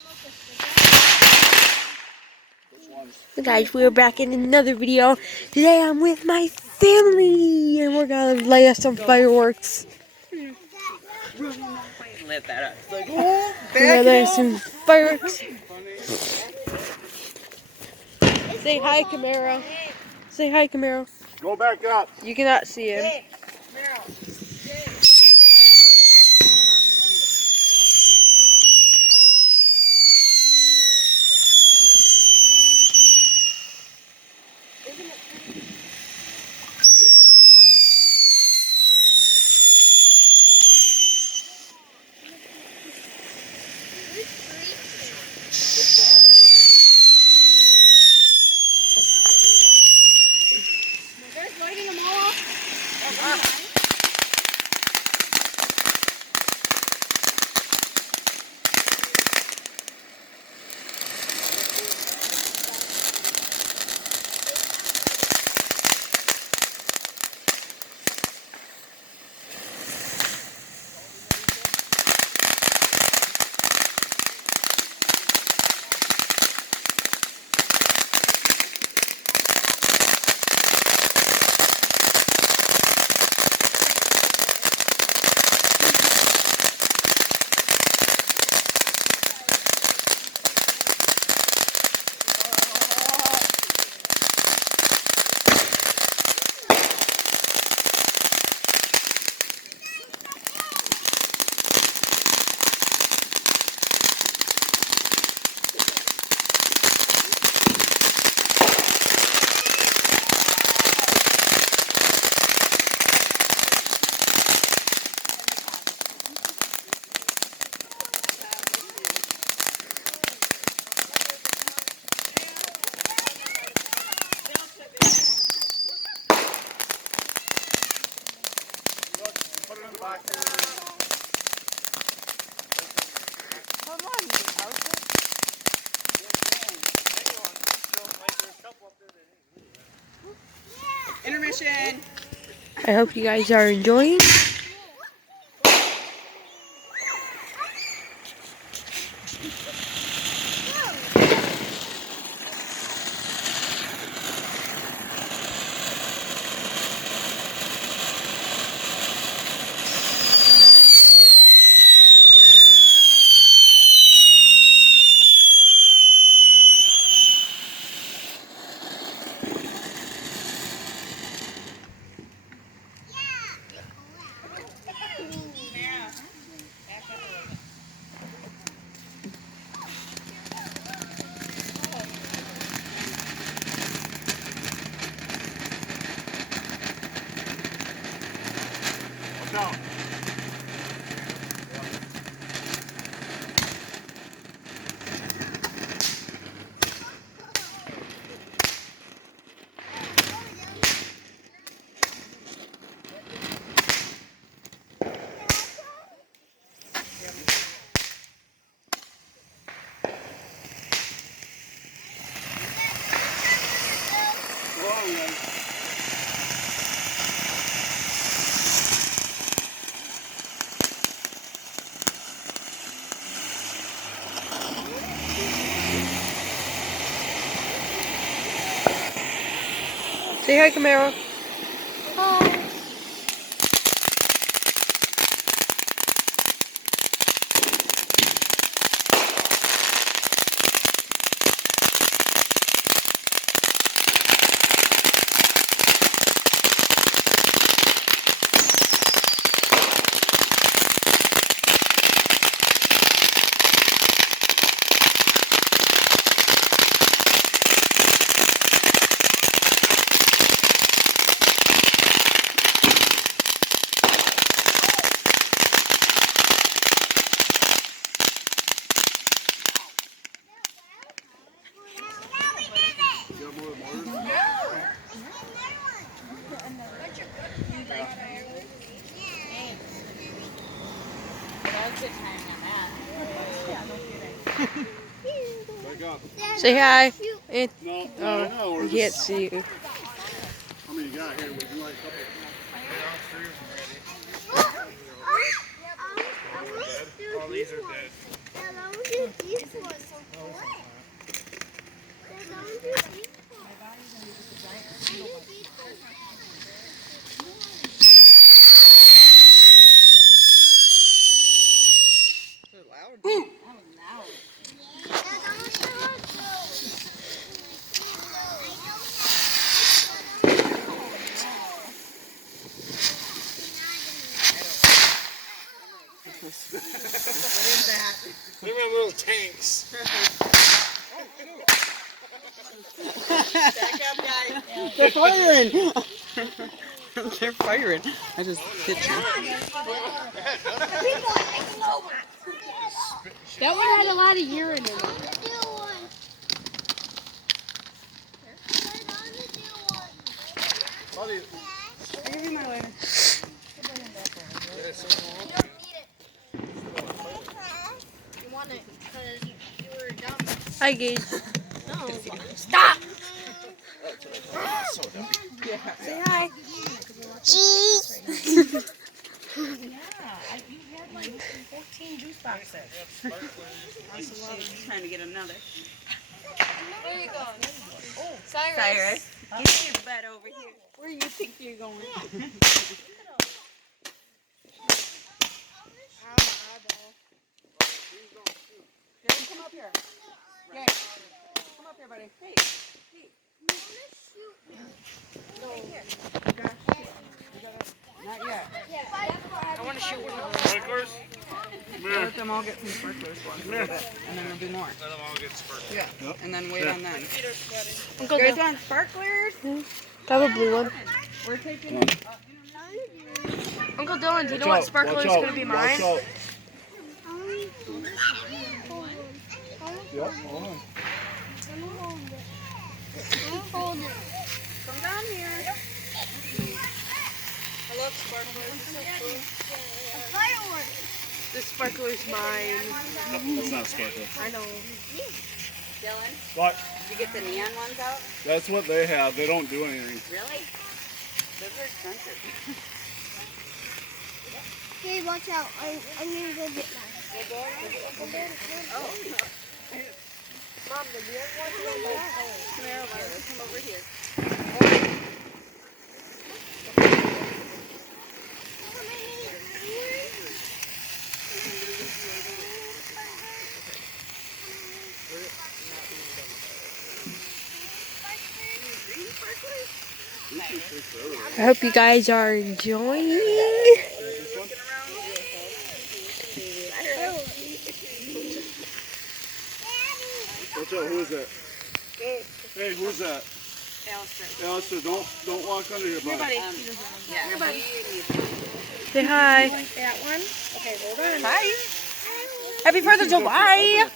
Hey guys, we're back in another video. Today I'm with my family and we're gonna lay us some fireworks. Let that out. It's like, We're gonna lay some fireworks. Say hi, Camaro. Say hi, Camaro. Go back up. You cannot see him. intermission. I hope you guys are enjoying. No. Say hi, Camaro. Say hi. It, No, oh, I can't see you. How many you got here? Would you like a couple? All these are dead. Look at them little tanks. Back up, guys. They're firing! They're firing. I just hit you. That one had a lot of urine in it. Give me my lighter. You want it because you were dumb. Hi, Gage. Stop! Say hi. Cheese! She's trying to get another. Where are you going? Cyrus, get your butt over here. Where do you think you're going? Jaden, come up here. Jaden, come up here, buddy. Hey. Not yet. I want to shoot one of those. Sprinklers? Let them all get some sparklers for a little bit, and then there'll be more. Let them all get sparklers. Yeah, and then wait on them. Uncle, You guys do want sparklers? have a blue one. We're taking. Uncle Dylan, do you know what sparkler is going to be mine? Watch out. Yep, hold on. Hold it. Come down here. I love sparklers. Fireworks. This sparkler is mine. That's not a sparkler. I know. Dylan, But did you get the neon ones out? that's what they have. They don't do anything. Really? Those are expensive. Okay, watch out. I'm gonna go get mine. Oh. Mom, the weird one? Come over here. I hope you guys are enjoying. Watch out, who is that? Hey, who's that? Alistair, don't walk under here, bud. Say hi. That one? Okay, hold on. Hi. Happy 4th of July.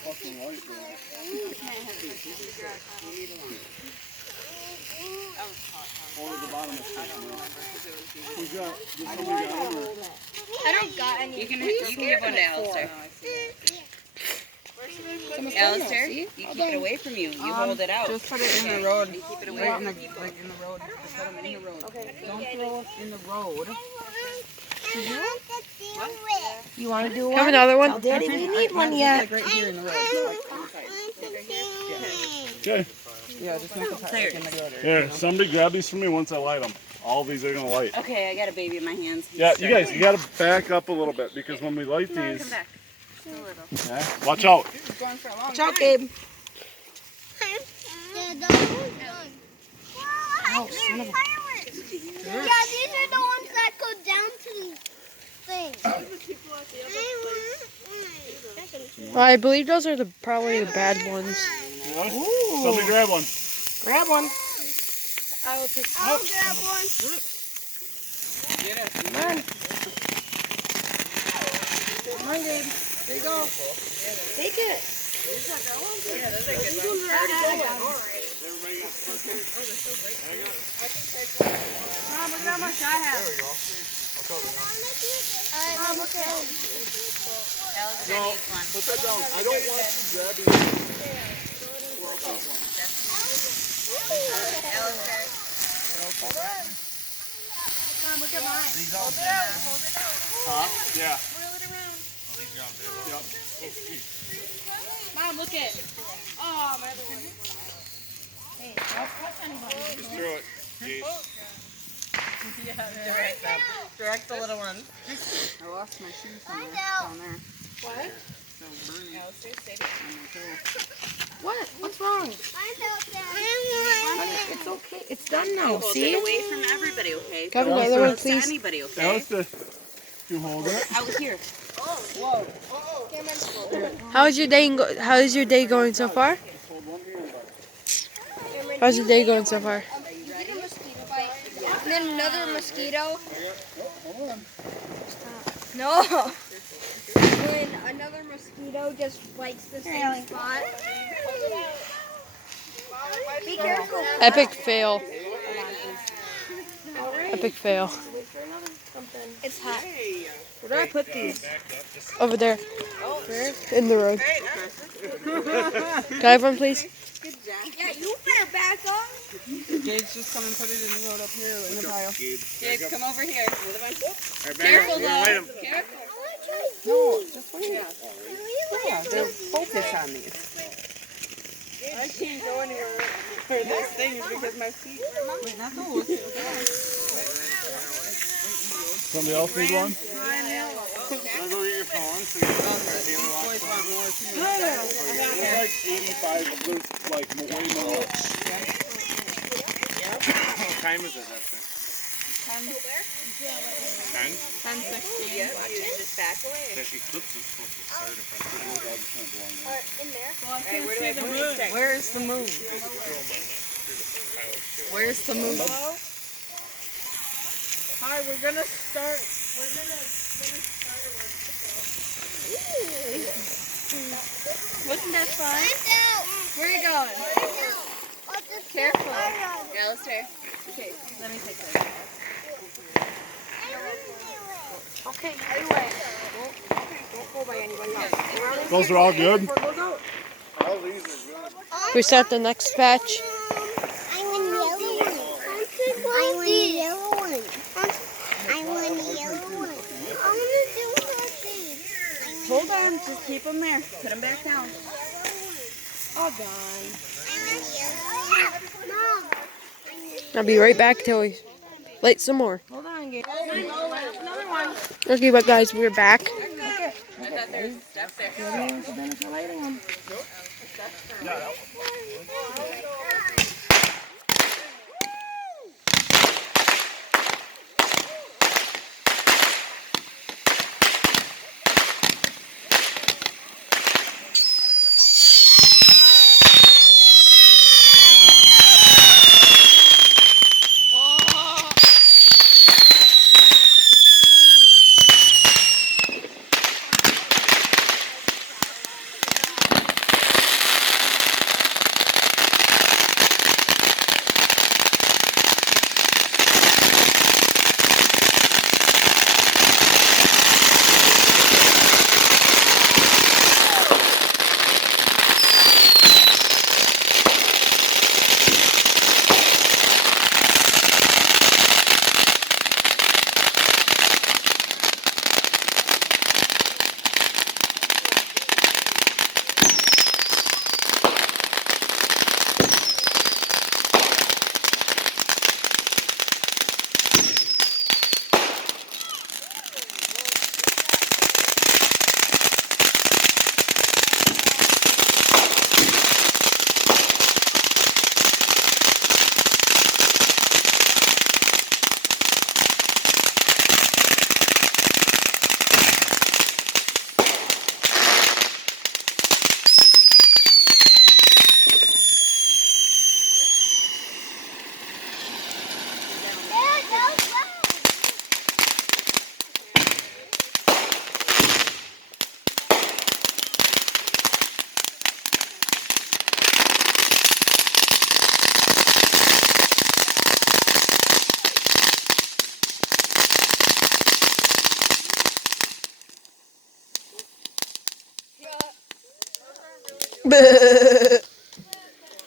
I don't got any. You can give one to Alistair. Alistair, you keep it away from you. You hold it out. Just put it in the road. You keep it away Right from in the, like in the road. Just put them in the road. Okay. Don't throw it in the road. You want to do one? Have another one? Daddy, we need one Like right here in the road. Okay. Yeah, just make the part like in the road. Here, somebody grab these for me once I light them. All these are gonna light. Okay, I got a baby in my hands. Yeah, you guys, you gotta back up a little bit because when we light these, Come back. Just a little. yeah, watch out. Going for a long Watch out, Gabe. Yeah, those ones done. Wow, they're fireworks. Yeah, these are the ones that go down to the thing. Well, I believe those are probably the bad ones. Yeah? Somebody grab one. Grab one. I will take. I'll grab one. Come on. Come on, Gabe. There you go. Take it. Mom, look how much I have. Mom, look at Alistair No, needs one. put that down. I don't want you grabbing. Alistair. Mom, look at mine. Hold it out. Hold it out. Huh? Yeah. Whirl it around. Yep. Mom, look it. Oh, my other one. Hey, don't touch anybody. Just throw it. Yeah, direct the little one. I lost my shoes somewhere down there. What? So burning. No, stay On my toe. What? What's wrong? It's okay. It's done now. Hold See? it away from everybody, okay? Kevin, Don't the other one, close to please. anybody, okay? Alistair, you hold it. Out here. How's your day? How's your day going so far? How's your day going so far? And then another mosquito. No. When another mosquito just bites the same spot. Be careful. Epic fail. Epic fail. It's hot. Where do I put these? Over there. In the road. Can I have one, please? Yeah, you better back up. Gabe's just come and put it in the road up here in the pile. Gabe, come over here. Careful, Careful. No, just wait. Yeah, they'll focus on these. I can't go anywhere for this thing is because my feet. Wait, not those. Somebody else need one? I'm yellow. I'll go get your phone so you can start dealing with Boys want more too. There's like 85 of those, like way more. What time is it, that thing? 10? 10:16. Yeah, just back away. That eclipse is supposed to start if I put it all the time blowing In there. Hey, where do I put it? Where's the moon? Where's the moon? Hi, we're gonna start. We're gonna finish fireworks. Wasn't that fun? Where are you going? Careful. Yeah, let's stay. Okay, let me take this. Okay, anyway. Don't go by anybody else. Those are all good? Look out. All these are good. We start the next batch. I want the yellow one. I want the yellow one. I want the yellow one. I want to do something. Hold on, just keep them there. Put them back down. All gone. Mom. I'll be right back till we light some more. Hold on, Gabe. Another one. Okay, but guys, we're back. I thought there was steps there.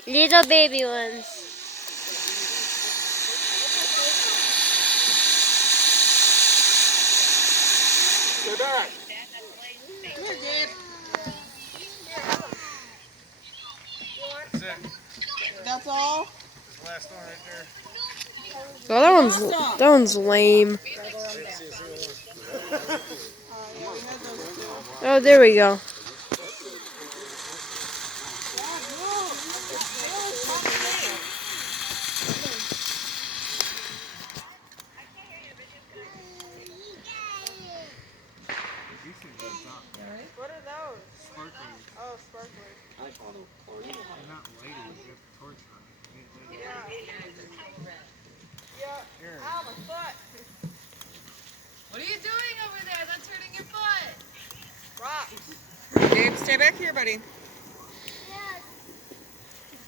Little baby ones. Stay back. That's all? Last one right there. Oh, that one's lame. Oh, there we go. What are those? Sparklers. Oh, sparklers. They're not lighting. You have to torch on it. Yeah. Yeah. Ow, my foot. What are you doing over there? That's hurting your foot. Rocks. Gabe, stay back here, buddy.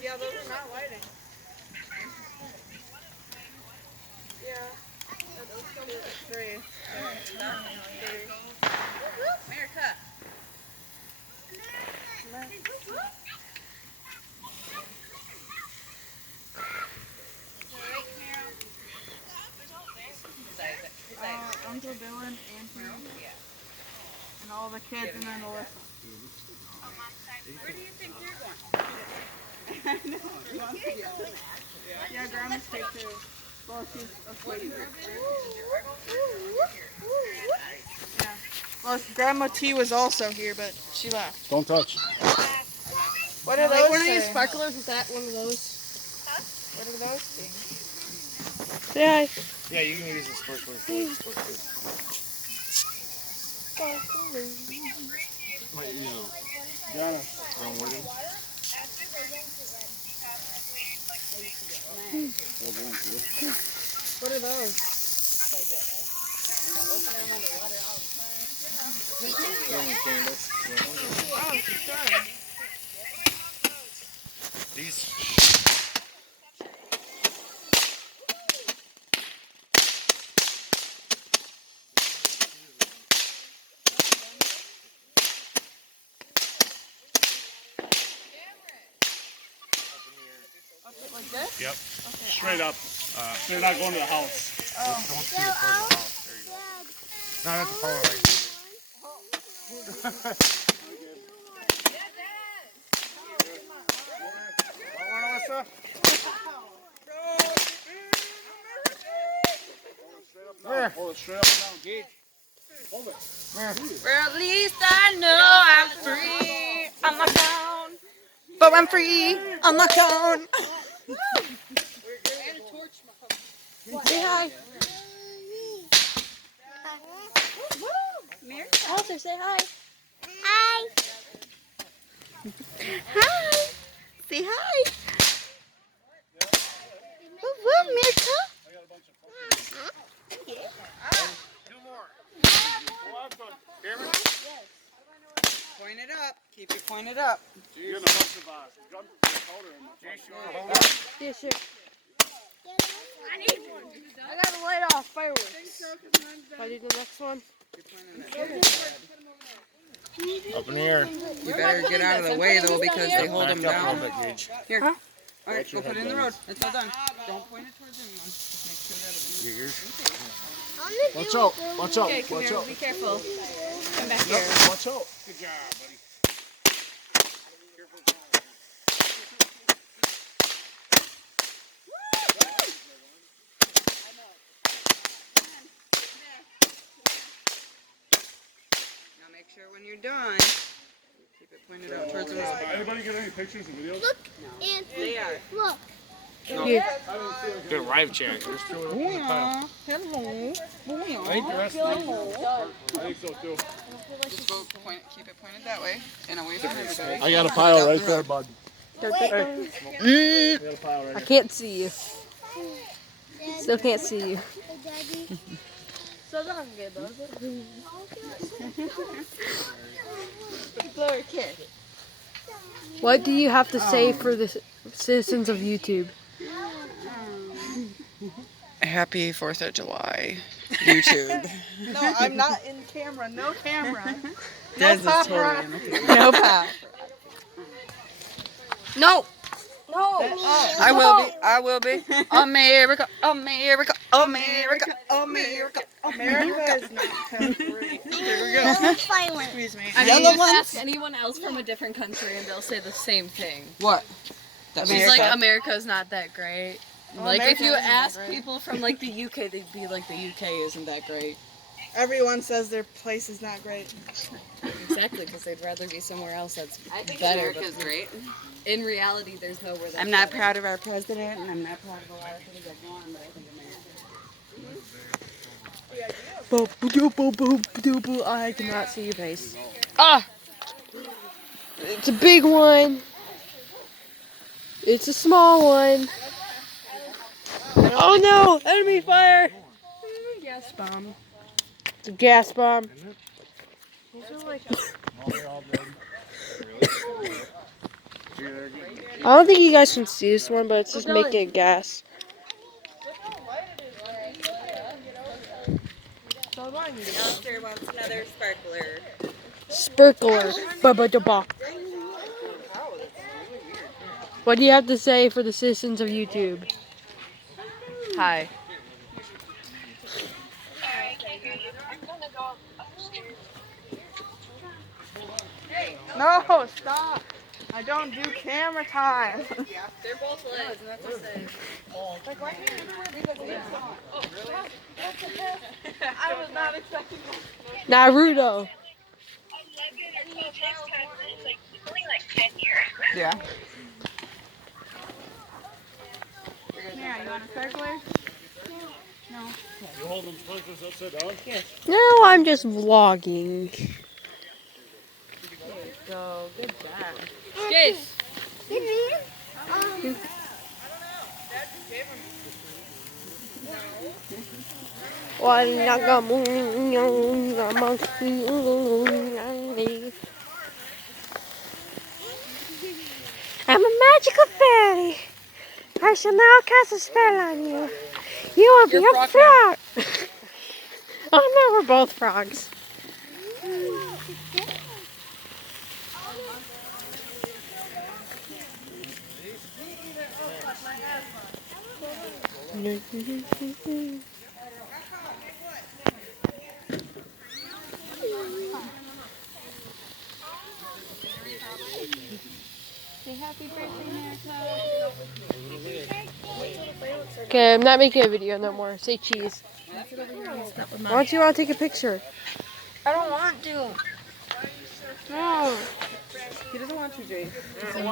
Yeah, those are not lighting. Yeah. That's three. America. Uncle Dylan and and all the kids and then Alyssa. Where do you think you're going? Yeah, Grandma's stay too. Well, she's asleep. Yeah. Well, Grandma T was also here, but she left. Don't touch. What are those? One of these things? sparklers with that one of those. What are those things? Say hi. Yeah, you can use the sparklers. Donna. What are those? Oh, sure. These. Like this? Yep. Straight up. They're not going to the house. Oh. Don't shoot it towards the house. There you go. Not at the pole right here. Hold it straight up and down, Gage. Hold it. Well, at least I know I'm free. I'm not down. But I'm free. I'm not down. Say hi. Also, say hi. Hi. Hi. Say hi. Woo, Mirka. Point it up. Keep it pointed up. You're getting a bunch of gun powder in my Yeah, sure. I need one. I gotta light off fireworks. If I do the next one. Up in the air. You better get out of the way though because they hold them Back up a down. little bit, Gage. Here. All right, go put it in the road. It's all done. Don't point it towards anyone. Just make sure that it Your ears. Watch out. Watch out. Okay, come Watch here. out. Be careful. Come back Yep, here. watch out. Good job, buddy. Now make sure when you're done, keep it pointed out towards the road. Anybody get any pictures and videos? and They are. look. Here. Good arrive check. There's two in the pile. Hello. I think the rest of them. I think so too. Just go keep it pointed that way and away from everybody. I got a pile right there, bud. Hey, I got a pile right I here. can't see you. Still can't see you. Daddy. Lower kid. What do you have to say for the citizens of YouTube? Happy 4th of July, YouTube. No, I'm not in camera. No camera. No paparazzi. No paparazzi. No. No. I will be. I will be. America, America, America, America, America is not country. Here we go. Fireworks. Excuse me. I mean, Yellow just ones? ask anyone else from a different country and they'll say the same thing. What? She's like, America's not that great. Like, if you America isn't that ask great. people from, like, the UK, they'd be like, the UK isn't that great. Everyone says their place is not great. Exactly, because they'd rather be somewhere else that's I think better. America's great. In reality, there's nowhere that's I'm not better. proud of our president, and I'm not proud of a lot of things that go on, but I think America. I cannot see your face. Ah! It's a big one. It's a small one. Oh no! Enemy fire! Gas bomb. It's a gas bomb. I don't think you guys can see this one, but it's just making gas. Downstairs wants another sparkler. Sparkler. Ba-ba-da-ba. What do you have to say for the citizens of YouTube? Hi. No, stop. I don't do camera time. They're both legs, and that's what I say. I was not expecting Naruto. Yeah. Yeah, you want a circular? You hold them sprinklers upside down? No, I'm just vlogging. Go, good job. Chase. I'm a magical fairy. I shall now cast a spell on you. You will be a frog. Oh no, we're both frogs. Okay, I'm not making a video no more. Say cheese. Why don't you want to take a picture? I don't want to. No. He doesn't want to, Jay. Anybody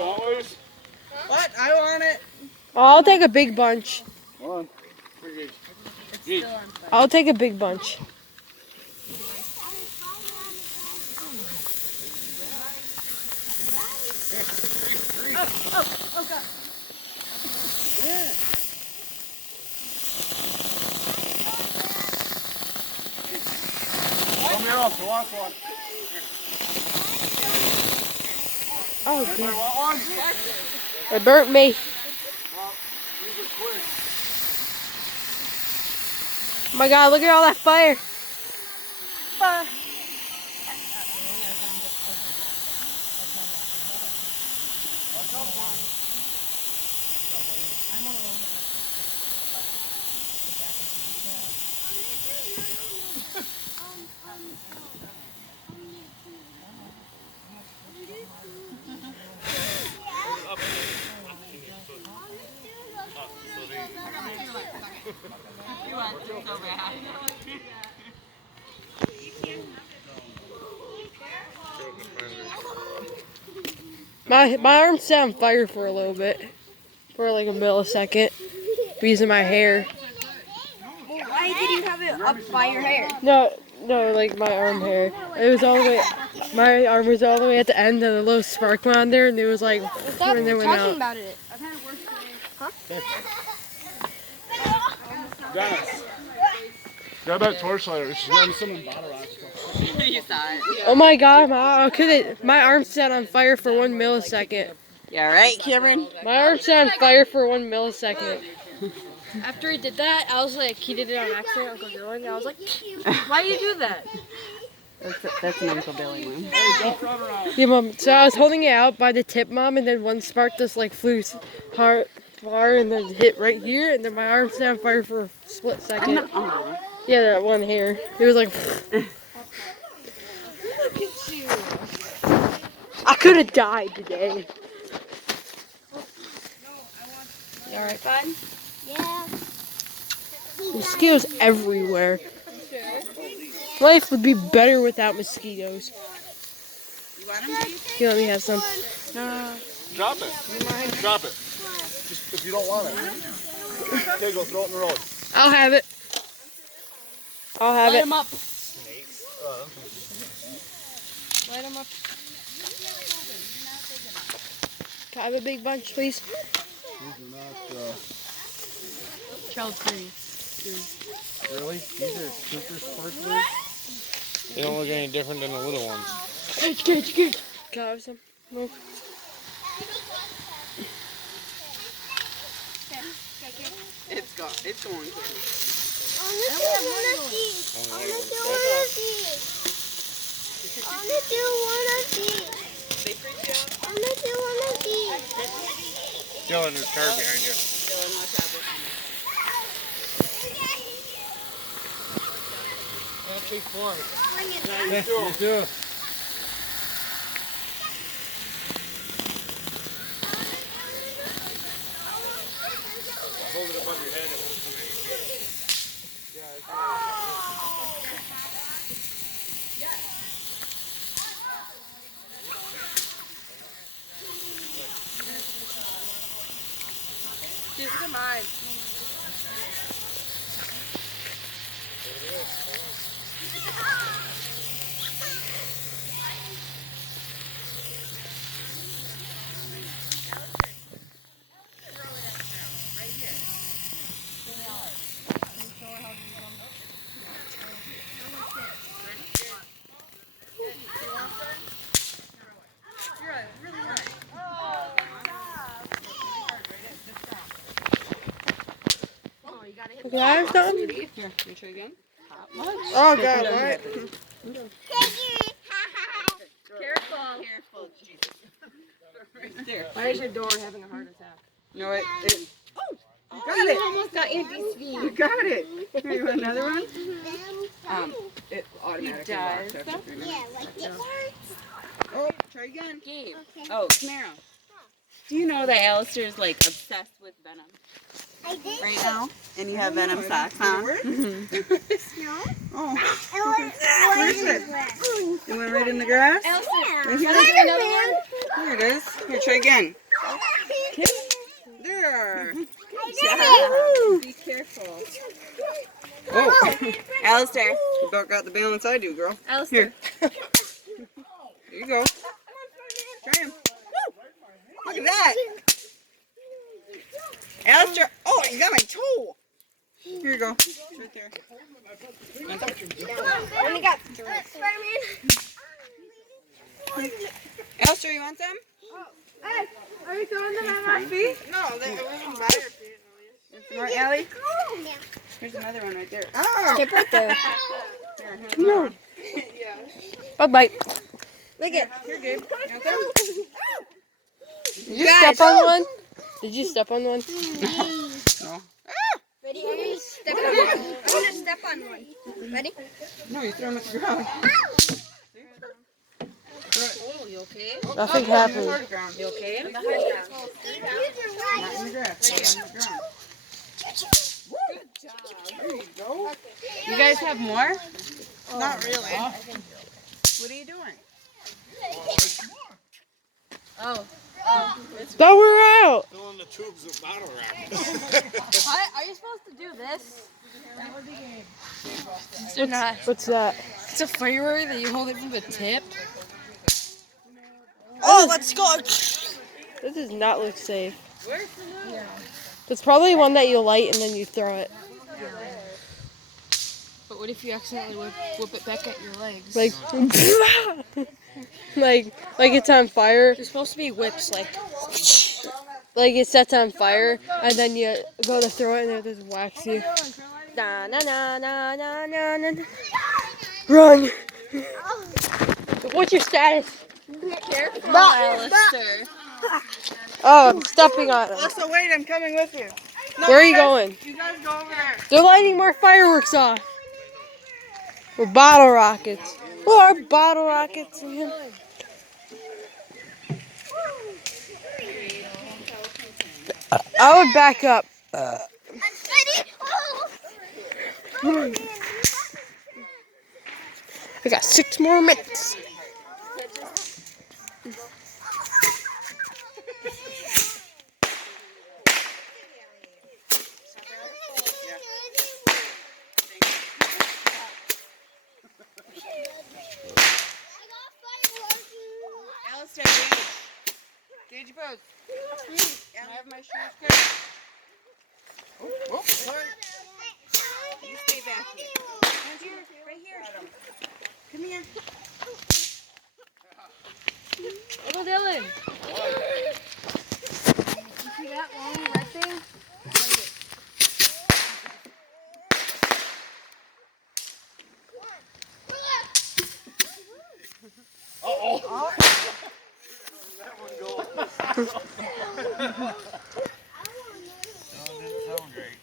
want those? What? I want it. I'll take a big bunch. Come on. I'll take a big bunch. Come here else, want one. Oh, Anybody damn. want one? It burnt me. Use it quick. Oh my god, look at all that fire. My arm set on fire for a little bit. For like a millisecond. Using my hair. Why did you have it up by your hair? No, like my arm hair. It was all the way, my arm was all the way at the end and a little spark went on there and it was like, and then went out. About it. I've had it worse today. Dennis. Grab that torchlight. She's getting some in bottle rock. You saw it. Oh my god, my arm set on fire for 1 millisecond. Yeah, right, Cameron? My arm set on fire for 1 millisecond. After he did that, I was like, he did it on accident, Uncle Dylan. I was like, why do you do that? That's an Uncle Billy one. Yeah, Mom. So I was holding it out by the tip, Mom, and then one spark just like flew far, and then hit right here, and then my arm set on fire for a split second. Yeah, that one hair. It was like. I could have died today. You alright, bud? Yeah. Mosquitoes everywhere. Life would be better without mosquitoes. You want them? Here, let me have some. Drop it. Drop it. Just if you don't want it. Okay, go throw it in the road. I'll have it. I'll have Light it. them up. Light them up. Can I have a big bunch, please? These are not, Child free. really? These are super sparkly? They don't look any different than the little ones. Good. Can I have some? No. It's going to. I wanna do one of these. I wanna do one of these. I wanna do one of these. I wanna do one of these. Dylan, there's a car behind you. You too. Hold it above your head, it won't come She's good mine. Can I have some? Here, you try again? Oh, God, what? Careful, Jesus. There. Why is your door having a heart attack? No, it You got it. almost got Andy's feet. You got it. Here, you want another one? Them It automatically does. locks after 3 minutes. yeah, like this. Oh, try again. Okay. Oh, Camaro. Do you know that Alistair's like obsessed with Venom I did. right now? And you have Venom socks on? No. Oh, Where is it? it went right in the grass? Spider-Man. Here it is. Here, try again. There. Be careful. Oh, Alistair. You about got the balance I do, girl. Alistair. Here. There you go. Try him. Look at that. Alistair. Oh, you got my toe. Here you go. It's right there. Only got Spider-Man. Alistair, you want some? Hey, are you throwing them at my feet? No, they wouldn't buy your feet. Some more, Allie? Yeah. Here's another one right there. Oh. Skip right there. Here, here's No. another one. Bye-bye. Look it. Here, Gabe. You want some? Did you step on one? Did you step on one? No. Ready? I'm gonna step on one. I'm gonna step on one. Ready? No, you throw them at the ground. Oh, you okay? Nothing On the happened. hard ground. You okay? These are Not right. in the grass. On the ground. There you go. You guys have more? Not really. What are you doing? Throw her out. Fill in the tubes of bottle wrap. Are you supposed to do this? Or not? What's that? It's a firework that you hold it from the tip. Oh, let's go. This does not look safe. It's probably one that you light and then you throw it. But what if you accidentally whip it back at your legs? Like, like it's on fire. There's supposed to be whips, like Like it sets on fire, and then you go to throw it, and it just whacks you. Na na na na na na na. Run! What's your status? Careful, Alistair. Oh, I'm stepping on them. Also, wait, I'm coming with you. No, Where are you guys- going? You guys go over there. They're lighting more fireworks off. Or bottle rockets. Or bottle rockets. I would back up. We got 6 more minutes. Alistair, Gage your pose. Can I have my shoes, Chris? Oh, sorry. You stay back here. Hands here, right here. Come here. Little Dylan. You see that long red thing? Uh-oh. That one go. Didn't sound great.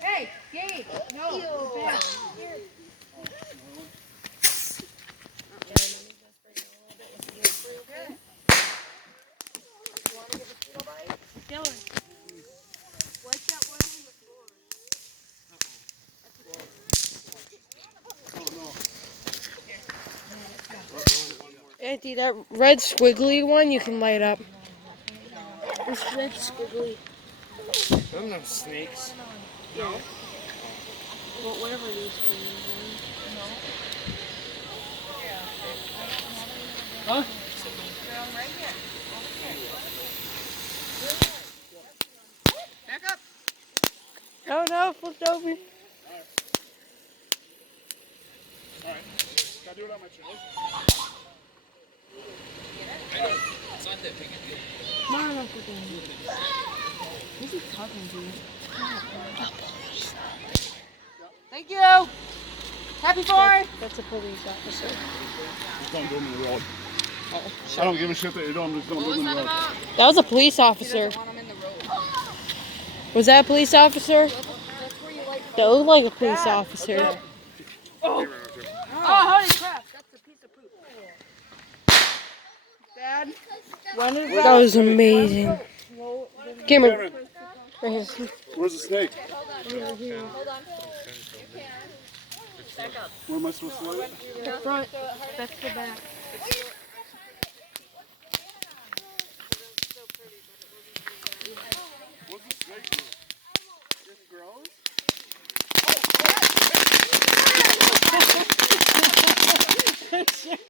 Hey, Gabe. No. You're back. Dylan. Auntie, that red squiggly one you can light up. It's red squiggly. Them no snakes. Well, whatever it is. Huh? Back up. Oh no, flipped over. Alright. Gotta do it on my channel. It's not that big a deal. No, I'm not forgetting. Who's he talking to? Thank you. Happy 4th. That's a police officer. Just don't do them in the road. I don't give a shit that you don't, just don't do them in the road. That was a police officer. Want them in the road. Was that a police officer? That looked like a police officer. Oh, holy crap. That's a piece of poop. Dad. That was amazing. Camera. Right here. Where's the snake? Hold on. Where am I supposed to lay it? The front. That's the back. What's the snake do? Just grows.